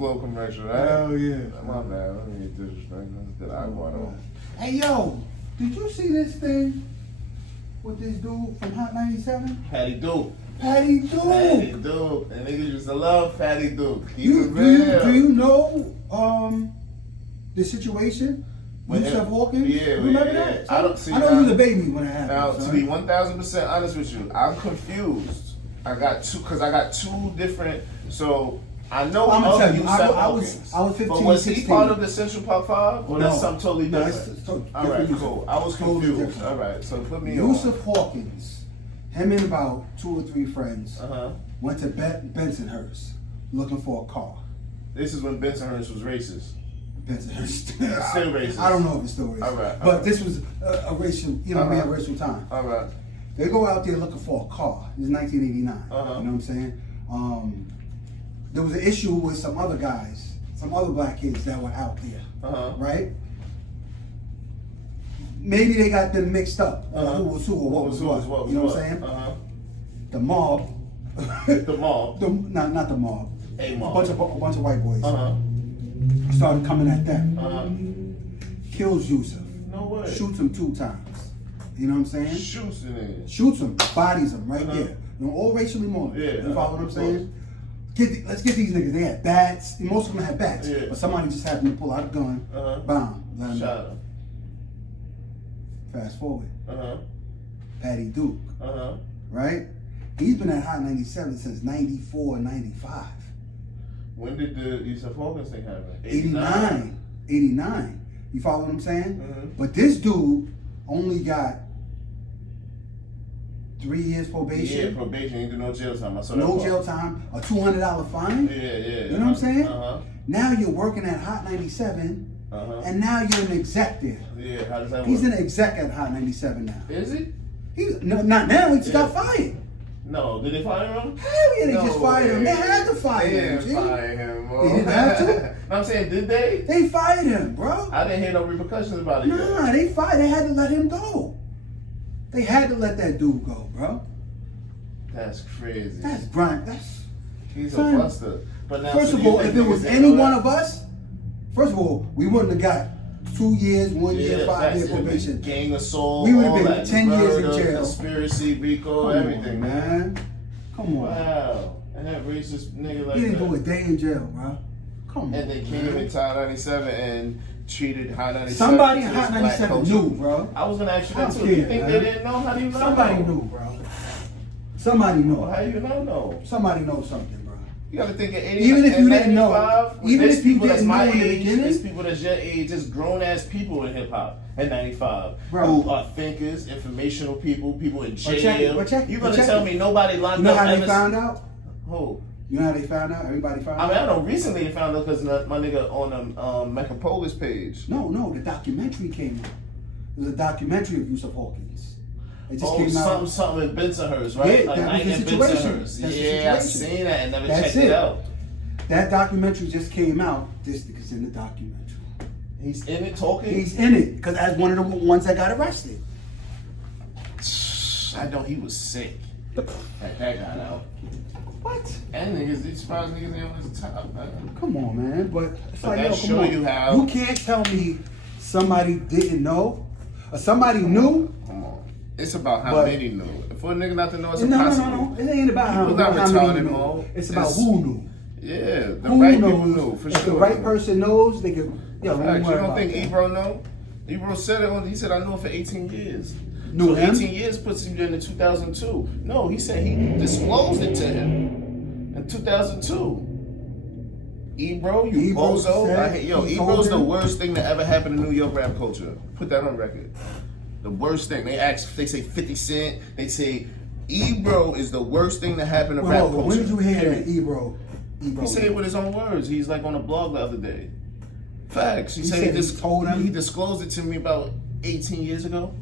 Globe commercial, right? Oh yeah. My bad. Let me get disrespect. Hey yo, did you see this thing with this dude from Hot 97? Patty Duke. Patty Duke. Patty Duke. And niggas used to love Patty Duke. Do you know the situation? Yusuf Hawkins? Yeah, remember that? So, I know you was a baby when it happened. Now, to be 1,000% honest with you, I'm confused. I got two different. So I know I'm gonna tell you, Yusuf I Hawkins. was 15, But was 16. he part of the Central Park Five, or that's something totally different? No, all right, cool. I was confused. All right, so put me on. Yusuf Hawkins, him and about 2 or 3 friends went to Bensonhurst looking for a car. This is when Bensonhurst was racist. Bensonhurst. Still racist. I don't know if the story is. All right. But this was a racial, we had racial time. All right. They go out there looking for a car. This is 1989. You know what I'm saying? There was an issue with some other guys, some other black kids that were out there, right? Maybe they got them mixed up, who was who or what was what. You know what I'm saying? The mob. The mob. Not the mob. A mob. A bunch of white boys started coming at them. Kills Yusuf. No way. Shoots him 2 times. You know what I'm saying? Shoots him. Shoots him, bodies him right there. You know, all racially motivated. You follow what I'm saying? Let's get these niggas. They had bats. Most of them had bats. Yeah. But somebody just happened to pull out a gun. Bomb. Let him shot him. Fast forward. Patty Duke. Right? He's been at Hot 97 since 94, 95. When did the Yusuf Hawkins thing happen? 89. You follow what I'm saying? But this dude only got 3 years probation. Yeah, probation. Ain't do no jail time. I saw no jail time. A $200 fine. Yeah. You know what I'm saying? Now you're working at Hot 97, and now you're an exec there. Yeah, how does that work? He's an exec at Hot 97 now. Is he? Not now. He just got fired. No, did they fire him? Hell yeah, they just fired him. They had to fire him. They didn't fire him, bro. They didn't have to? I'm saying, did they? They fired him, bro. I didn't hear no repercussions about it yet. Nah, they had to let him go. They had to let that dude go, bro. That's crazy. That's Brian. He's a buster. But now, first of all, if it was any one of us, first of all, we wouldn't have got 2 years, 1 year, 5 year probation. Gang assault. We would have been 10 years in jail. Conspiracy, RICO, everything, man. Come on. Wow. And that racist nigga like that. He didn't go a day in jail, bro. Come on. And they came in Hot 97 and treated Hot 97. Somebody in Hot 97 knew, bro. I was gonna ask you that too. You think they didn't know? How do you know? Somebody knew, bro. Somebody knew. Well, how you know? Somebody knows something, bro. You gotta think at 80, even if you didn't 95, know, even if you didn't know in the beginning, there's people that's your age, just grown ass people in hip hop at 95, bro, who are thinkers, informational people in jail. You gonna tell me nobody locked up? You know how they found out? Who? You know how they found out? Everybody found out? I know recently they found out because my nigga on the Mechapolis page. No, the documentary came out. It was a documentary of Yusuf Hawkins. It just came out. Something in Bensonhurst, right? Yeah, like that was the situation. Yeah, I seen that and never checked it out. That documentary just came out. This nigga's in the documentary. He's in it talking? He's in it because as one of the ones that got arrested. I know he was sick. That got out. What? And niggas, these surprised niggas ain't on his top, man. Come on, man. But it's like, that show you how. You can't tell me somebody didn't know or somebody knew. Come on. It's about how many knew. For a nigga not to know, it's impossible. No. It ain't about how many knew. It's about who knew. Yeah, the right people knew, for sure. If the right person knows, they can, you don't think Ebro know? Ebro said it, he said, I knew it for 18 years. Knew him? 18 years puts him in 2002. No, he said he disclosed it to him in 2002. Ebro, you bozo. Ebro's the worst thing that ever happened in New York rap culture. Put that on record. The worst thing. They say 50 Cent. They say Ebro is the worst thing that happened in rap culture. When did you hear that Ebro? He said it with his own words. He's like on a blog the other day. Facts. He said he told him. He disclosed it to me about 18 years ago.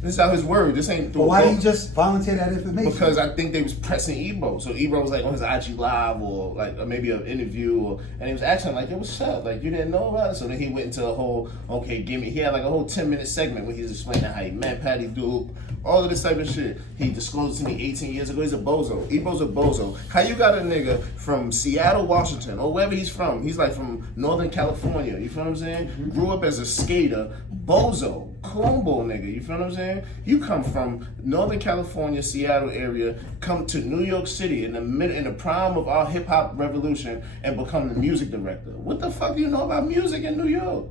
This is how his word. This ain't. But why did he just volunteer that information? Because I think they was pressing Ebro. So Ebro was like on his IG live or like maybe an interview, and he was asking like, "Yo, what's up? Like you didn't know about it?" So then he went into a whole He had like a whole 10-minute segment where he was explaining how he met Patty Duke, all of this type of shit. He disclosed to me 18 years ago. He's a bozo. Ebro's a bozo. How you got a nigga from Seattle, Washington, or wherever he's from? He's like from Northern California. You feel what I'm saying? Mm-hmm. Grew up as a skater, bozo, cornball nigga. You feel what I'm saying? You come from Northern California, Seattle area, come to New York City in the prime of our hip hop revolution, and become the music director. What the fuck do you know about music in New York?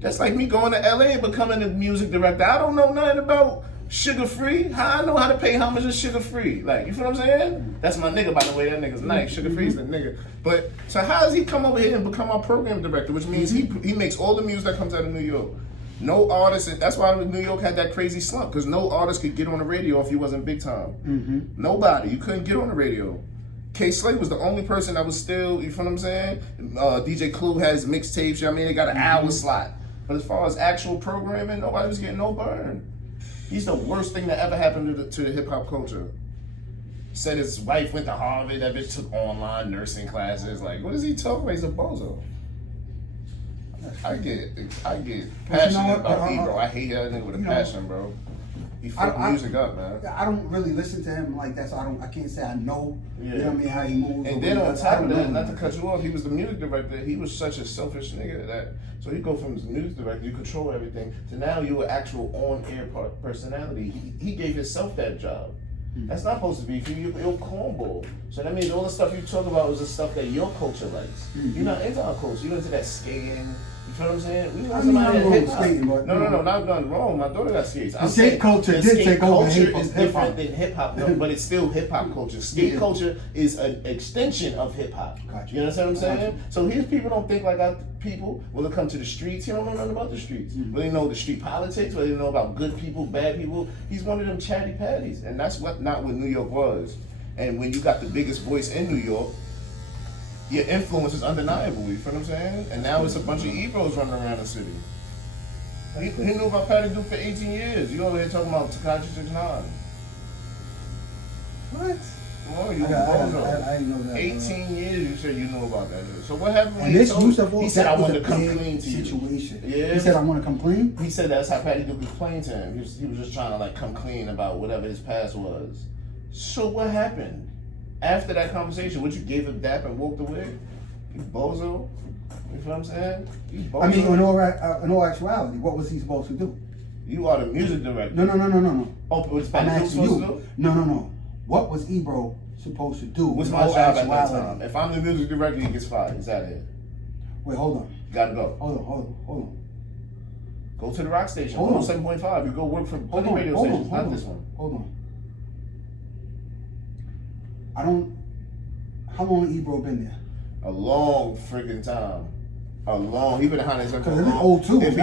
That's like me going to LA and becoming the music director. I don't know nothing about Sugar Free. How I know how to pay homage to Sugar Free? Like, you feel what I'm saying? That's my nigga, by the way. That nigga's nice. Sugar Free's the nigga. But so how does he come over here and become our program director? Which means he makes all the music that comes out of New York. No artist, and that's why New York had that crazy slump, because no artist could get on the radio if he wasn't big time. Mm-hmm. Nobody. You couldn't get on the radio. K-Slate was the only person that was still, you feel what I'm saying? DJ Clue has mixtapes, you know what I mean? They got an hour slot. But as far as actual programming, nobody was getting no burn. He's the worst thing that ever happened to the hip-hop culture. Said his wife went to Harvard, that bitch took online nursing classes. Like, what is he talking about? He's a bozo. I get passionate about Ebro. I hate that nigga with a passion, bro. He fucked music up, man. I don't really listen to him like that, so I can't say I know. Yeah. You know what I mean? How he moves. And then on top of that, not to cut you off, he was the music director. He was such a selfish nigga that. So you go from the music director, you control everything, to now you an actual on-air personality. He gave himself that job. That's not supposed to be for you. You're cornball. So that means all the stuff you talk about was the stuff that your culture likes. You're not into our culture. You're into that skating. You feel what I'm saying? We want somebody that hip hop. No, not done wrong. My daughter got skates. The skate culture did take over hip hop. Is different than hip hop, but it's still hip hop culture. Skate culture is an extension of hip hop. Gotcha. You understand what I'm saying? So his people don't think like our people. When they come to the streets, he don't know nothing about the streets. But they know the street politics. But they know about good people, bad people. He's one of them chatty patties, and that's not what New York was. And when you got the biggest voice in New York, your influence is undeniable, you feel what I'm saying? And now it's a bunch of Ebros running around the city. He knew about Patty Duke for 18 years. You over here talking about Tekashi 6ix9ine. What? Oh, you I didn't know that. 18 years you said you knew about that. So what happened when he said I wanted to come clean to you? Situation. Yeah. He said I want to come clean? He said that's how Patty Duke was playing to him. He was just trying to like come clean about whatever his past was. So what happened? After that conversation, what you gave a dap and walked away? You bozo. You feel what I'm saying? You bozo. I mean, in all actuality, what was he supposed to do? You are the music director. No. Oh, what's Patty Duke supposed to do? No. What was Ebro supposed to do? What's my job at that time? If I'm the music director, he gets fired. He's out of here. Wait, hold on. Gotta go. Hold on. Go to the rock station. Hold on. 7.5. You go work for other radio stations, not this one. Hold on. How long Ebro been there? A long freaking time. He been behind his because it's 02. If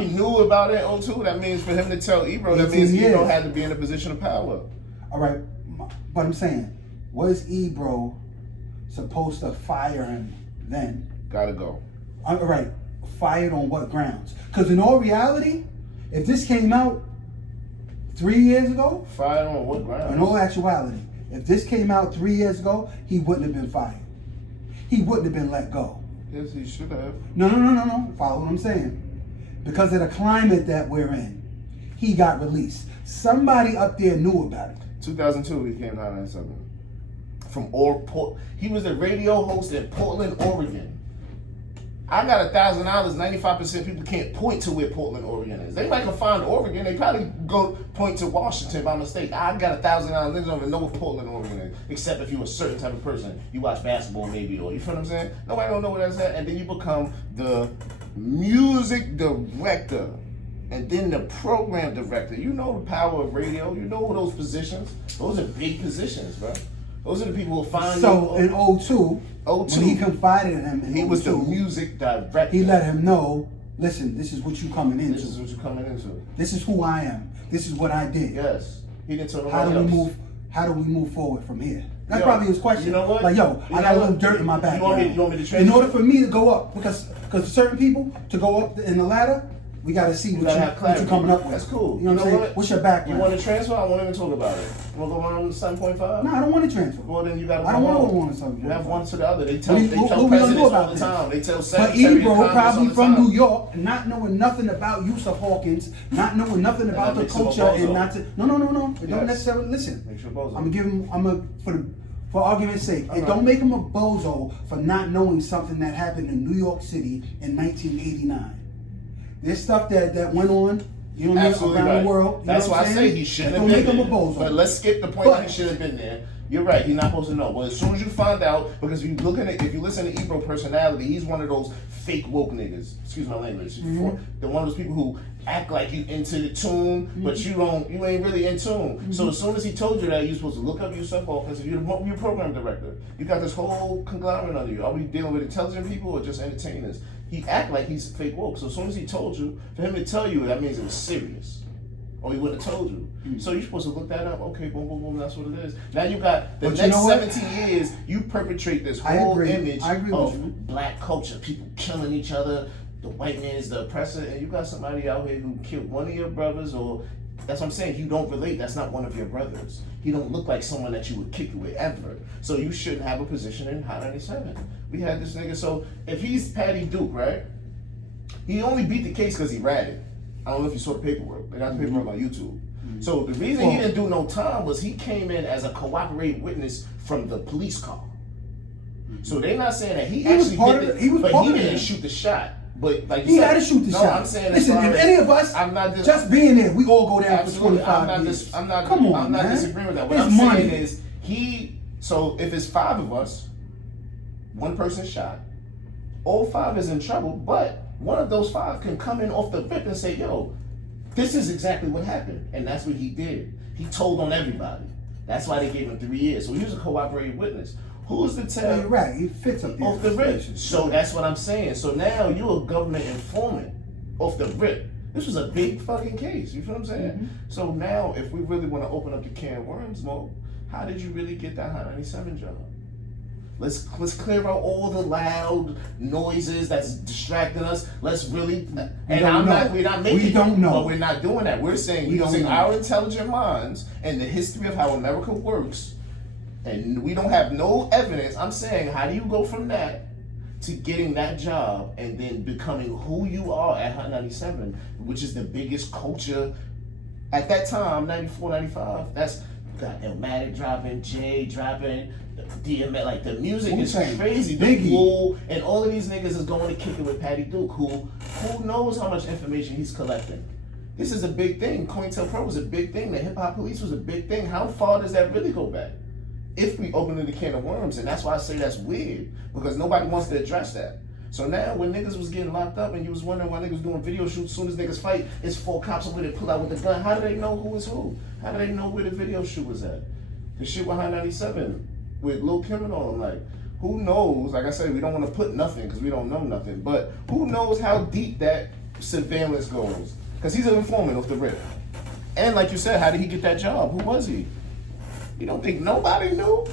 he knew about it in 02, that means for him to tell Ebro, that means Ebro had to be in a position of power. All right, but I'm saying, was Ebro supposed to fire him then? Gotta go. All right, fired on what grounds? Because in all reality, if this came out 3 years ago, fired on what grounds? In all actuality, if this came out 3 years ago, he wouldn't have been fired. He wouldn't have been let go. Yes, he should have. No. Follow what I'm saying. Because of the climate that we're in, he got released. Somebody up there knew about it. 2002, he came down in something. He was a radio host in Portland, Oregon. I got $1,000. 95% people can't point to where Portland, Oregon is. They might can find Oregon. They probably go point to Washington by mistake. I got $1,000. They don't even know what Portland, Oregon is, except if you're a certain type of person. You watch basketball maybe, or you feel what I'm saying? Nobody don't know where that's at. And then you become the music director, and then the program director. You know the power of radio. You know those positions. Those are big positions, bro. Those are the people who find you. So in 02, when he confided in him, he was the music director. He let him know, listen, this is what you coming into. This is what you coming into. This is who I am. This is what I did. Yes. He didn't tell nobody else. How do we move forward from here? That's probably his question. You know what? Like, I got a little dirt in my back. You want me to in order for me to go up, because certain people, to go up in the ladder, We got to see You what gotta have clarity. you coming up with. That's cool. You know what I'm saying? what? What's your background? You want to transfer? I won't even talk about it. You want to go around 7.5? No, I don't want to transfer. Well, then you got to. I don't want to go on something. You have one to the other. They tell What we presidents do about all the time. They tell But secretaries Ebro, of Congress probably all the from time. New York, not knowing nothing about Yusuf Hawkins, not knowing nothing about the makes him a culture, bozo. and not to. No. It Yes. don't necessarily listen. Makes you a bozo. I'm gonna give him. For argument's sake, it don't make him a bozo for not knowing something that happened in New York City in 1989. There's stuff that went on, you know what I mean, Absolutely around right. the world. You That's know why what I I'm say saying? he shouldn't That have don't been make him there. a bozo. But let's skip the point that he should have been there. You're right. He's not supposed to know. But as soon as you find out, because if you look at it, if you listen to Ebro personality, he's one of those fake woke niggas. Excuse my language. They're one of those people who act like you into the tune, but you ain't really in tune. So as soon as he told you that, you're supposed to look up Yusuf Hawkins. You're the program director. You got this whole conglomerate under you. Are we dealing with intelligent people or just entertainers? He act like he's fake woke. So as soon as he told you, for him to tell you, that means it was serious. Or he wouldn't have told you. So you're supposed to look that up. Okay, boom, boom, boom, that's what it is. Now you got the next 17 years, you perpetrate this whole image of black culture. People killing each other. The white man is the oppressor. And you got somebody out here who killed one of your brothers, or that's what I'm saying. You don't relate. That's not one of your brothers. He don't look like someone that you would kick it with ever. So you shouldn't have a position in Hot 97. We had this nigga. So if he's Patty Duke, right? He only beat the case because he ratted. I don't know if you saw the paperwork. They got the paperwork on YouTube. So the reason he didn't do no time was he came in as a cooperating witness from the police car. So they're not saying that he actually did it, but he didn't shoot the shot. But like he had to shoot the shot. No, I'm saying listen, if any of us, just being there, we all go down for 25 years. I'm not man. disagreeing with that. What It's I'm money. saying is so if it's 5 of us, one person shot, all 5 is in trouble, but one of those 5 can come in off the rip and say, yo, this is exactly what happened. And that's what he did. He told on everybody. That's why they gave him 3 years. So he was a cooperating witness. Who's to tell? You're right. He fits up there. Off the rip. So that's what I'm saying. So now you're a government informant off the rip. This was a big fucking case. You feel what I'm saying? So now, if we really want to open up the can of worms, Mo, how did you really get that Hot 97 job? Let's clear out all the loud noises that's distracting us. Let's really, we're not making. We don't know. But we're not doing that. We're saying using our intelligent minds and the history of how America works, and we don't have no evidence. I'm saying, how do you go from that to getting that job and then becoming who you are at Hot 97, which is the biggest culture at that time, 94, 95. That's got Illmatic dropping, Jay dropping, DMX, like the music is crazy. The Woo, and all of these niggas is going to kick it with Patty Duke, who knows how much information he's collecting. This is a big thing. COINTELPRO was a big thing. The Hip Hop Police was a big thing. How far does that really go back? If we open the can of worms, and that's why I say that's weird, because nobody wants to address that. So now, when niggas was getting locked up and you was wondering why niggas doing video shoots, as soon as niggas fight, it's 4 cops over there pull out with the gun. How do they know who is who? How do they know where the video shoot was at? The shit with Hot 97 with Lil Kim and all, like, who knows? Like I said, we don't want to put nothing because we don't know nothing, but who knows how deep that surveillance goes? Because he's an informant off the rip. And like you said, how did he get that job? Who was he? You don't think nobody knew?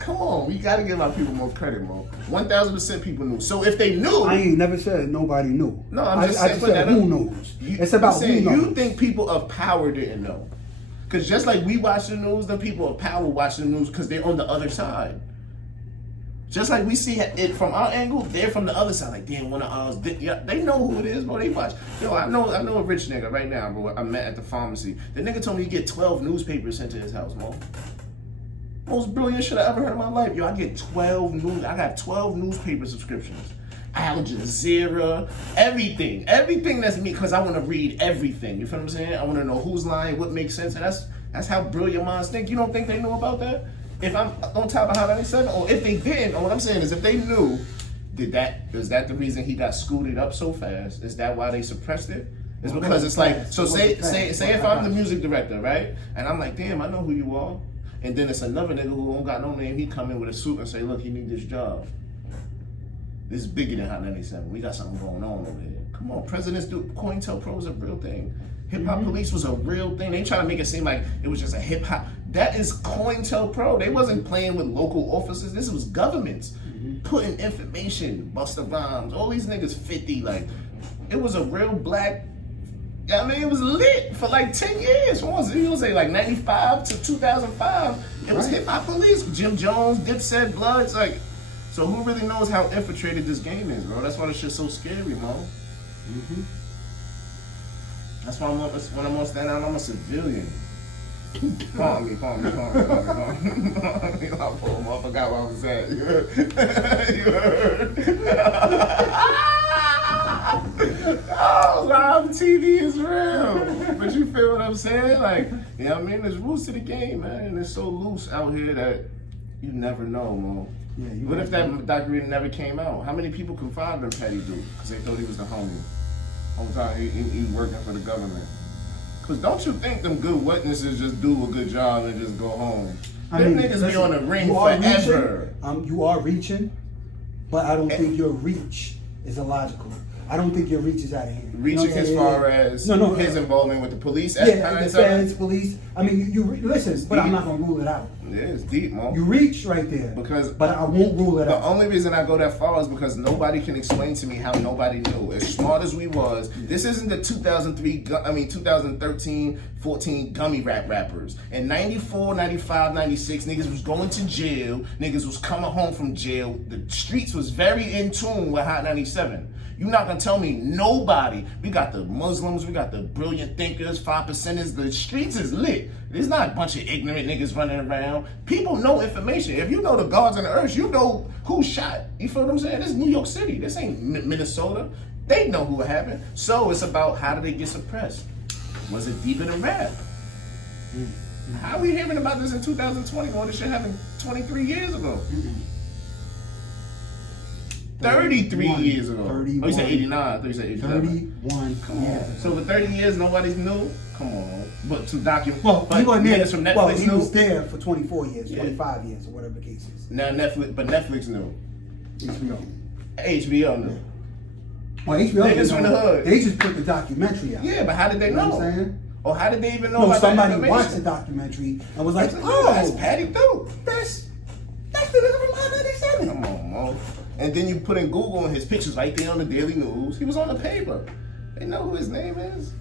Come on, we gotta give our people more credit, Mo. 1,000% people knew. So if they knew, I ain't never said nobody knew. No, I'm just saying, said who knows. It's about who knows. You think people of power didn't know? Because just like we watch the news, the people of power watch the news because they're on the other side. Just like we see it from our angle, they're from the other side. Like, damn, one of ours. They know who it is, bro. They watch. Yo, I know a rich nigga right now, bro. I met at the pharmacy. The nigga told me he get 12 newspapers sent to his house, Mo. Most brilliant shit I ever heard in my life. Yo, I get 12 news. I got 12 newspaper subscriptions. Al Jazeera, everything that's me, because I want to read everything. You feel what I'm saying? I want to know who's lying, what makes sense, and that's how brilliant minds think. You don't think they know about that? If I'm on top of Hot 97, or if they didn't, or what I'm saying is, if they knew, is that the reason he got scooted up so fast? Is that why they suppressed it? It's because it's like, so say if I'm the music director, right? And I'm like, damn, I know who you are. And then it's another nigga who don't got no name. He come in with a suit and say, look, he need this job. This is bigger than Hot 97. We got something going on over here. Come on, presidents do. COINTELPRO was a real thing. Hip Hop Police was a real thing. They try to make it seem like it was just a hip hop. That is COINTELPRO. They wasn't playing with local officers. This was governments putting information. Busta Rhymes, all these niggas 50. Like, it was a real black I mean, it was lit for like 10 years. What was it? You say like 95 to 2005. It was hip hop police. Jim Jones, Dipset, Bloods. Like, so who really knows how infiltrated this game is, bro? That's why this shit's so scary, Mo. That's why when I'm on stand out, I'm a civilian. Pardon me. I forgot what I was at. You heard? You heard? Oh, live TV is real. But you feel what I'm saying? Like, you know what I mean? There's rules to the game, man. And it's so loose out here that you never know, Mo. Yeah, what if that documentary never came out? How many people confided in Petty Duke? Because they thought he was the homie. All the time he working for the government. Because don't you think them good witnesses just do a good job and just go home? Them niggas be on the ring forever. You are reaching, but I don't think your reach is illogical. I don't think your reach is out of hand. Reaching as far as his involvement with the police? The feds, police. I mean, you listen, but I'm not going to rule it out. Yeah, it's deep, Mo. You reach right there. But I won't rule it out. The only reason I go that far is because nobody can explain to me how nobody knew. As smart as we was, this isn't the 2013, 14 gummy rappers. In 94, 95, 96, niggas was going to jail. Niggas was coming home from jail. The streets was very in tune with Hot 97. You're not gonna tell me nobody. We got the Muslims, we got the brilliant thinkers, 5%ers. The streets is lit. There's not a bunch of ignorant niggas running around. People know information. If you know the gods on the earth, you know who shot. You feel what I'm saying? This is New York City. This ain't Minnesota. They know who it happened. So it's about how did they get suppressed? Was it deeper than rap? How are we hearing about this in 2020 when this shit happened 23 years ago? 33 years ago. 31. Oh, you said 89. I thought you said 87. 31. Come on. So for 30 years, nobody's knew? Come on. But to document. Well, he wasn't there. From Netflix Well, he was there for 24 years, 25 years, or whatever the case is. Now Netflix knew. HBO knew. Well, HBO niggas from the hood. They just put the documentary out. Yeah, but how did they know? What I'm saying? Or how did they even know about somebody that watched the documentary and was like, that's Patty Duke. That's the nigga from Hot 97. Come on, Mo. And then you put in Google and his pictures right there on the Daily News. He was on the paper. They know who his name is.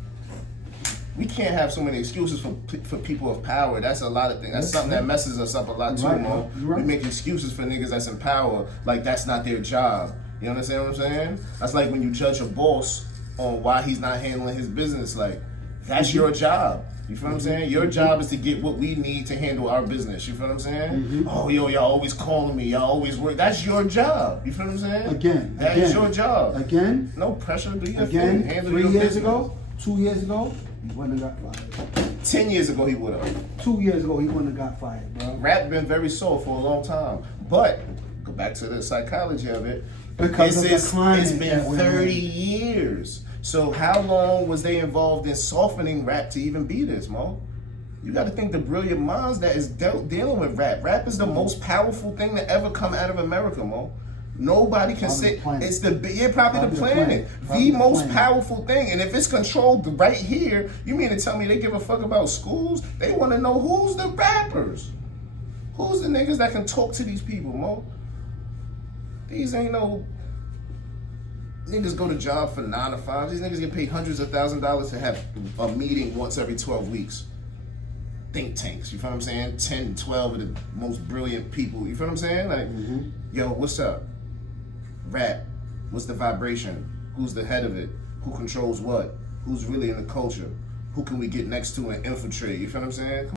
We can't have so many excuses for people of power. That's a lot of things. That's something that messes us up a lot too, Mo. We make excuses for niggas that's in power like that's not their job. You understand what I'm saying? That's like when you judge a boss on why he's not handling his business. Like, that's your job. You feel what I'm saying? Your job is to get what we need to handle our business. You feel what I'm saying? Oh, yo, y'all always calling me. Y'all always work. That's your job. You feel what I'm saying? Again. That is your job. Again. No pressure. Do your thing. Handle 3 your years business. ago, 2 years ago, he wouldn't have got fired. 10 years ago, he would have. 2 years ago, he wouldn't have got fired, bro. Rap been very soft for a long time. But, go back to the psychology of it. Because it's been 30 years. So how long was they involved in softening rap to even be this, Mo? You got to think the brilliant minds that is dealing with rap. Rap is the most powerful thing to ever come out of America, Mo. Nobody can say it's probably the planet. The most powerful thing. And if it's controlled right here, you mean to tell me they give a fuck about schools? They want to know who's the rappers. Who's the niggas that can talk to these people, Mo? These ain't no niggas go to job for 9 to 5. These niggas get paid hundreds of $1,000s to have a meeting once every 12 weeks. Think tanks, you feel what I'm saying? 10, 12 of the most brilliant people, you feel what I'm saying? Like, yo, what's up? Rap, what's the vibration? Who's the head of it? Who controls what? Who's really in the culture? Who can we get next to and infiltrate? You feel what I'm saying?